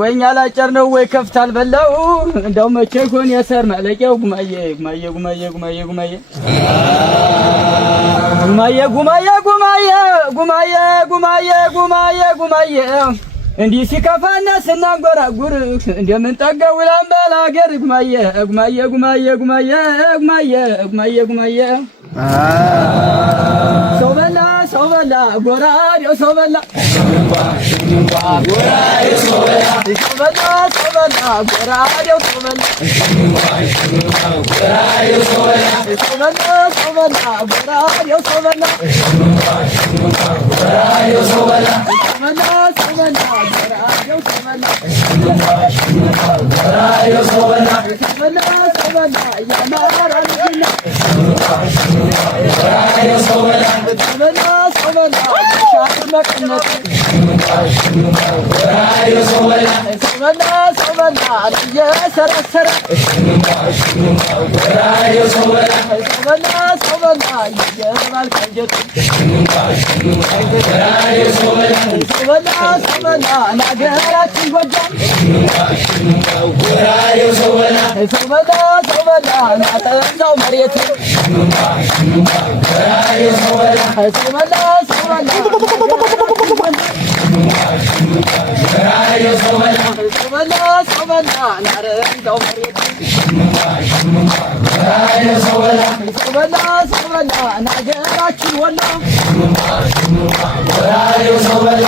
ወይኛ ላጨር ነው ወይ ከፍታል በለው እንደው መቼ ኮን የሰር ማለቂያው ጉማዬ ጉማዬ ጉማዬ ጉማዬ ጉማዬ ጉማዬ ጉማዬ ጉማዬ ጉማዬ ጉማዬ ጉማዬ እንዲህ ሲከፋና ስናንጎራጉር እንደምንጠገው ላምባል አገር ጉማዬ ጉማዬ ጉማዬ ጉማዬ ጉማዬ ጉማዬ ጉማዬ ሰው በላ ጎራዴው ሰው በላ ጎራዴው ሰው በላ ጎራዴው ሰው በላ ጎራዴው ሰው በላ ጎራዴው ሰው በላ ጎራዴው ሰው በላ ናገራችን ጎጃም ሰው በላ ናጠዛው መሬት ሰው በላ ናረንዛው መሬት ሰው በላ ናገራችን ወሎ ሰው በላ